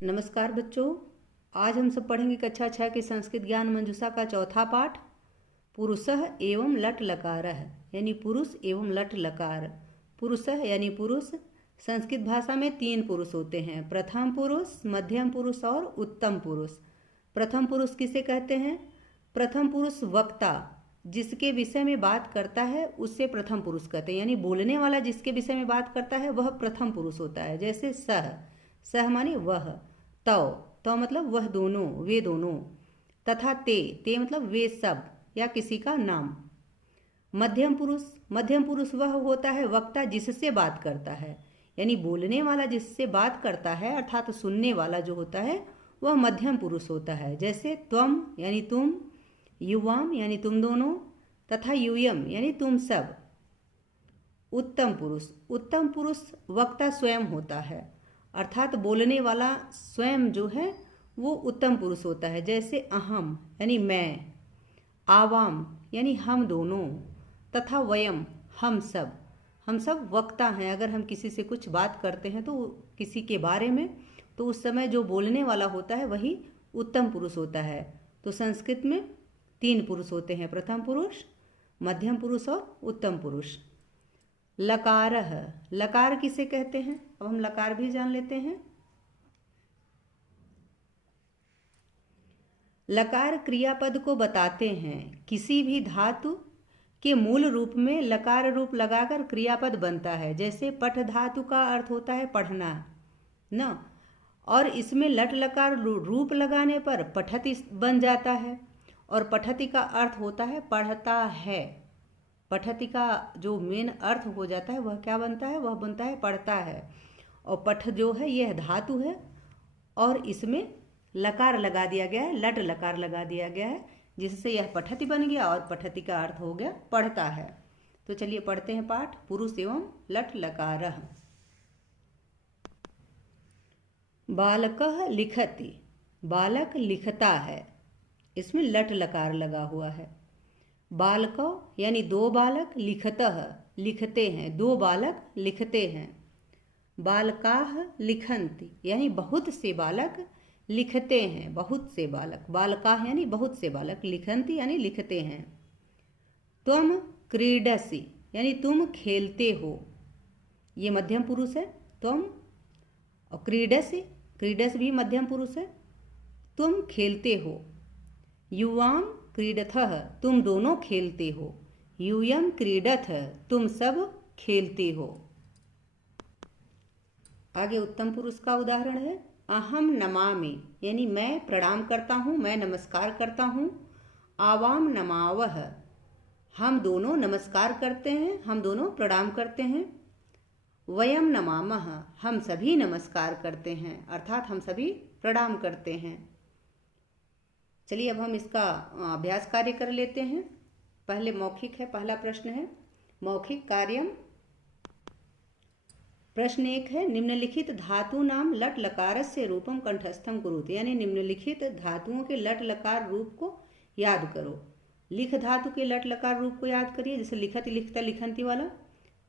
नमस्कार बच्चों। आज हम सब पढ़ेंगे कक्षा 6 के संस्कृत ज्ञान मंजूषा का चौथा पाठ पुरुषः एवं लट लकारः, यानी पुरुष एवं लट लकार। पुरुषः यानी पुरुष। संस्कृत भाषा में 3 पुरुष होते हैं, प्रथम पुरुष, मध्यम पुरुष और उत्तम पुरुष। प्रथम पुरुष किसे कहते हैं? प्रथम पुरुष वक्ता, जिसके विषय में बात करता है उससे प्रथम पुरुष कहते हैं, यानी बोलने वाला जिसके विषय में बात करता है वह प्रथम पुरुष होता है। जैसे सह, सह माने वह, तौ, तौ मतलब वह दोनों, वे दोनों, तथा ते, ते मतलब वे सब या किसी का नाम। मध्यम पुरुष, मध्यम पुरुष वह होता है वक्ता जिससे बात करता है, यानी बोलने वाला जिससे बात करता है अर्थात सुनने वाला जो होता है वह मध्यम पुरुष होता है। जैसे त्वम यानी तुम, युवाम यानी तुम दोनों, तथा यूयम यानी तुम सब। उत्तम पुरुष, उत्तम पुरुष वक्ता स्वयं होता है, अर्थात बोलने वाला स्वयं जो है वो उत्तम पुरुष होता है। जैसे अहम यानी मैं, आवाम यानी हम दोनों, तथा वयम हम सब। हम सब वक्ता हैं। अगर हम किसी से कुछ बात करते हैं तो किसी के बारे में, तो उस समय जो बोलने वाला होता है वही उत्तम पुरुष होता है। तो संस्कृत में 3 पुरुष होते हैं, प्रथम पुरुष, मध्यम पुरुष और उत्तम पुरुष। लकारः, लकार किसे कहते हैं? अब हम लकार भी जान लेते हैं। लकार क्रियापद को बताते हैं। किसी भी धातु के मूल रूप में लकार रूप लगाकर क्रियापद बनता है। जैसे पठ धातु का अर्थ होता है पढ़ना न, और इसमें लट लकार रूप लगाने पर पठति बन जाता है, और पठति का अर्थ होता है पढ़ता है। पठति का जो मेन अर्थ हो जाता है वह क्या बनता है? वह बनता है पढ़ता है। और पठ जो है यह धातु है और इसमें लकार लगा दिया गया है, लट लकार लगा दिया गया है, जिससे यह पठति बन गया और पठति का अर्थ हो गया पढ़ता है। तो चलिए पढ़ते हैं पाठ पुरुष एवं लट लकारः। बालकः लिखति, बालक लिखता है, इसमें लट लकार लगा हुआ है। बालको यानी 2 बालक, लिखतः लिखते हैं, 2 बालक लिखते हैं। बालकाः लिखन्ति यानी बहुत से बालक लिखते हैं, बहुत से बालक। बालकाः यानी बहुत से बालक, लिखन्ति यानी लिखते हैं। त्वम क्रीडसि यानी तुम खेलते हो, ये मध्यम पुरुष है त्वम। और क्रीडसि, क्रीडस भी मध्यम पुरुष है, तुम खेलते हो। युवाम क्रीडथः तुम दोनों खेलते हो। यूयम क्रीडथ तुम सब खेलते हो। आगे उत्तम पुरुष का उदाहरण है। अहम नमामि यानी मैं प्रणाम करता हूँ, मैं नमस्कार करता हूँ। आवाम नमावह हम दोनों नमस्कार करते हैं, हम दोनों प्रणाम करते हैं। वयम नमामः हम सभी नमस्कार करते हैं, अर्थात हम सभी प्रणाम करते हैं। चलिए अब हम इसका अभ्यास कार्य कर लेते हैं। पहले मौखिक है, पहला प्रश्न है मौखिक कार्यम। प्रश्न 1 है निम्नलिखित धातु नाम लट लकारस्य रूपम कंठस्थम कुरुते, यानी निम्नलिखित धातुओं के लट लकार रूप को याद करो। लिख धातु के लट लकार रूप को याद करिए, जैसे लिखति लिखता लिखंती वाला।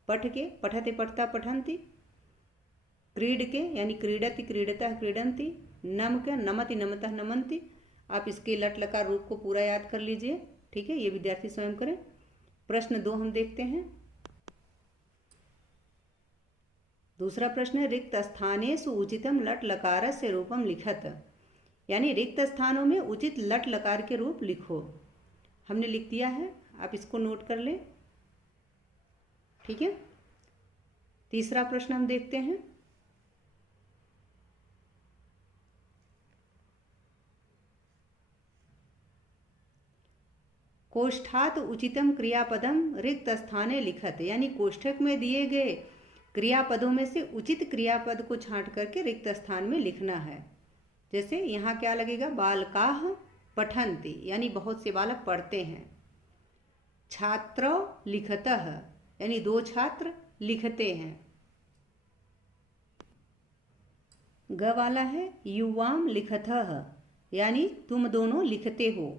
पठ के पठते पठता पठंती। क्रीड के यानी क्रीडति क्रीडतः क्रीडंती। नम के नमति नमतः नमंती। आप इसके लट लकार रूप को पूरा याद कर लीजिए, ठीक है, ये विद्यार्थी स्वयं करें। प्रश्न 2 हम देखते हैं। दूसरा प्रश्न है रिक्त स्थानेषु उचितम लट लकारस्य रूपम लिखत, यानी रिक्त स्थानों में उचित लट लकार के रूप लिखो। हमने लिख दिया है, आप इसको नोट कर लें, ठीक है। तीसरा प्रश्न हम देखते हैं। कोष्ठात उचितम क्रियापदम रिक्त स्थाने लिखत, यानी कोष्ठक में दिए गए क्रियापदों में से उचित क्रियापद को छांट करके रिक्त स्थान में लिखना है। जैसे यहाँ क्या लगेगा? बालकाः पठन्ति यानी बहुत से बालक पढ़ते हैं। छात्रौ लिखतः यानी 2 छात्र लिखते हैं। ग वाला है युवाम लिखतः यानी तुम दोनों लिखते हो।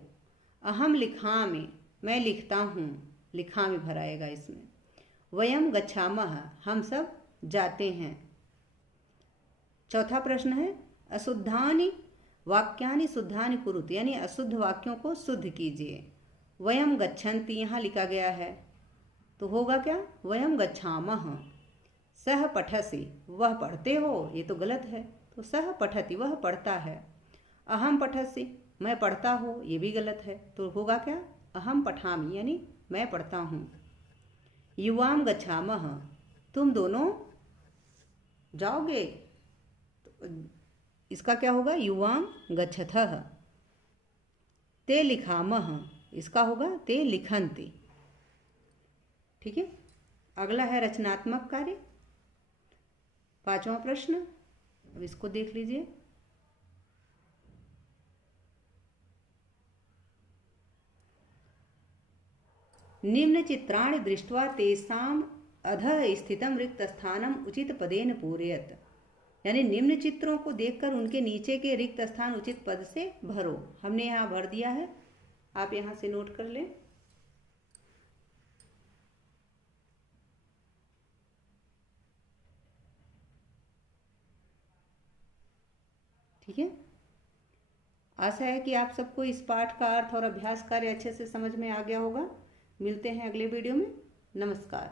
अहम लिखामि मैं लिखता हूँ, लिखामि भराएगा इसमें। वयम गच्छामः हम सब जाते हैं। चौथा प्रश्न है अशुद्धानि वाक्यानि शुद्धानि कुरुत, यानी अशुद्ध वाक्यों को शुद्ध कीजिए। वयम गच्छन्ति यहाँ लिखा गया है तो होगा क्या, वयम गच्छामः। सह पठसि, वह पढ़ते हो, ये तो गलत है, तो सह पठति, वह पढ़ता है। अहम पठसि, मैं पढ़ता हूँ, ये भी गलत है, तो होगा क्या, अहम पठामि, यानी मैं पढ़ता हूँ। युवाम गच्छामः, तुम दोनों जाओगे, तो इसका क्या होगा, युवाम गच्छथः। ते लिखामः, इसका होगा ते लिखन्ति। ठीक है, अगला है रचनात्मक कार्य, 5वां प्रश्न, अब इसको देख लीजिए। निम्न चित्राणि दृष्ट्वा तेषाम् अधः स्थितं रिक्त स्थानम उचित पदेन पूरयत, यानी निम्न चित्रों को देखकर उनके नीचे के रिक्त स्थान उचित पद से भरो। हमने यहाँ भर दिया है, आप यहाँ से नोट कर लें। ठीक है, आशा है कि आप सबको इस पाठ का अर्थ और अभ्यास कार्य अच्छे से समझ में आ गया होगा। मिलते हैं अगले वीडियो में। नमस्कार।